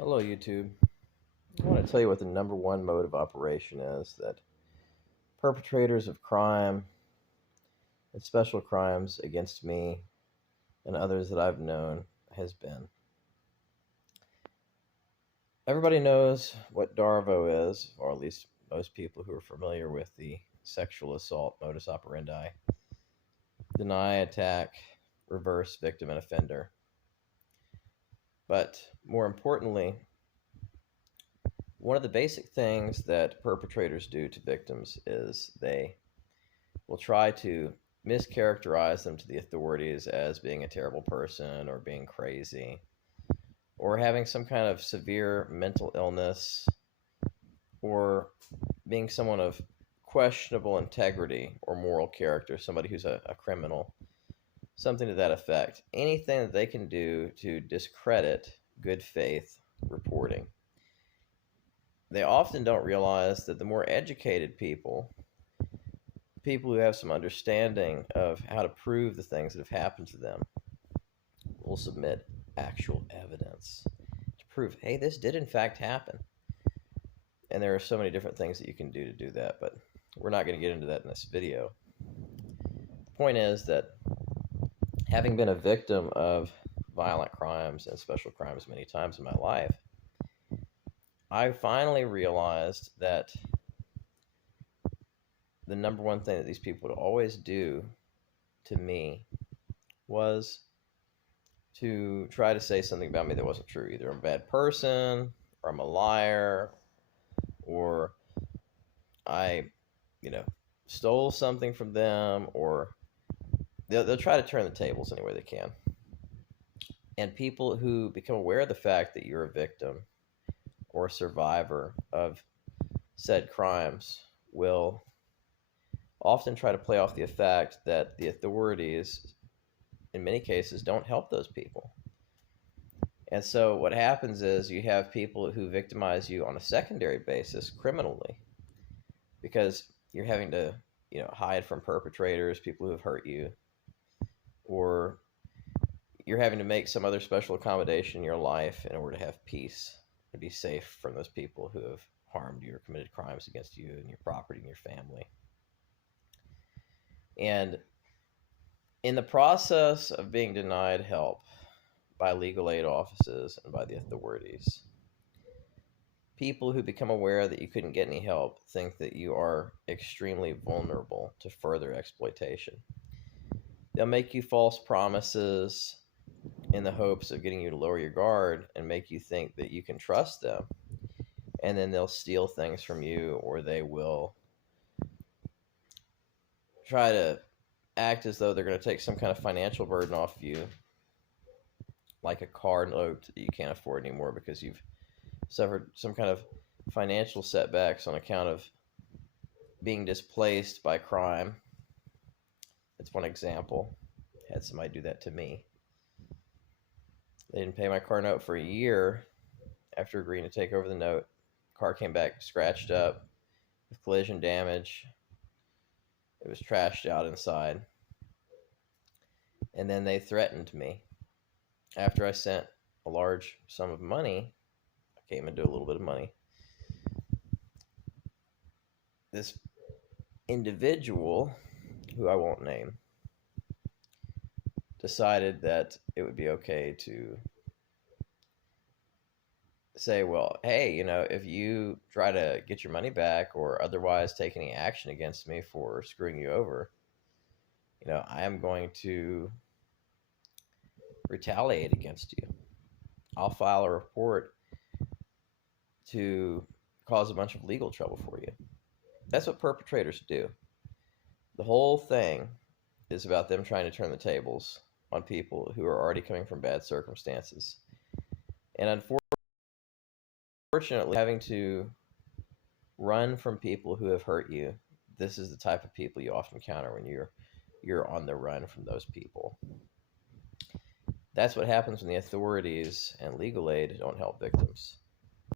Hello, YouTube. I want to tell you what the number one mode of operation is that perpetrators of crime and special crimes against me and others that I've known has been. Everybody knows what DARVO is, or at least most people who are familiar with the sexual assault modus operandi: deny, attack, reverse, victim, and offender. But more importantly, one of the basic things that perpetrators do to victims is they will try to mischaracterize them to the authorities as being a terrible person or being crazy or having some kind of severe mental illness or being someone of questionable integrity or moral character, somebody who's a criminal, something to that effect. Anything that they can do to discredit good faith reporting. They often don't realize that the more educated people who have some understanding of how to prove the things that have happened to them will submit actual evidence to prove, hey, this did in fact happen. And there are so many different things that you can do to do that, but we're not going to get into that in this video. The point is that having been a victim of violent crimes and special crimes many times in my life, I finally realized that the number one thing that these people would always do to me was to try to say something about me that wasn't true. Either I'm a bad person, or I'm a liar, or I, stole something from them, or they'll try to turn the tables any way they can. And people who become aware of the fact that you're a victim or a survivor of said crimes will often try to play off the fact that the authorities, in many cases, don't help those people. And so what happens is you have people who victimize you on a secondary basis criminally because you're having to, hide from perpetrators, people who have hurt you, or you're having to make some other special accommodation in your life in order to have peace and be safe from those people who have harmed you or committed crimes against you and your property and your family. And in the process of being denied help by legal aid offices and by the authorities, people who become aware that you couldn't get any help think that you are extremely vulnerable to further exploitation. They'll make you false promises in the hopes of getting you to lower your guard and make you think that you can trust them. And then they'll steal things from you, or they will try to act as though they're going to take some kind of financial burden off of you, like a car note that you can't afford anymore because you've suffered some kind of financial setbacks on account of being displaced by crime. That's one example. I had somebody do that to me. They didn't pay my car note for a year after agreeing to take over the note. Car came back scratched up with collision damage. It was trashed out inside. And then they threatened me. After I sent a large sum of money, I came into a little bit of money. This individual, who I won't name, decided that it would be okay to say, well, hey, if you try to get your money back or otherwise take any action against me for screwing you over, I am going to retaliate against you. I'll file a report to cause a bunch of legal trouble for you. That's what perpetrators do. The whole thing is about them trying to turn the tables on people who are already coming from bad circumstances. And unfortunately, having to run from people who have hurt you, this is the type of people you often encounter when you're on the run from those people. That's what happens when the authorities and legal aid don't help victims.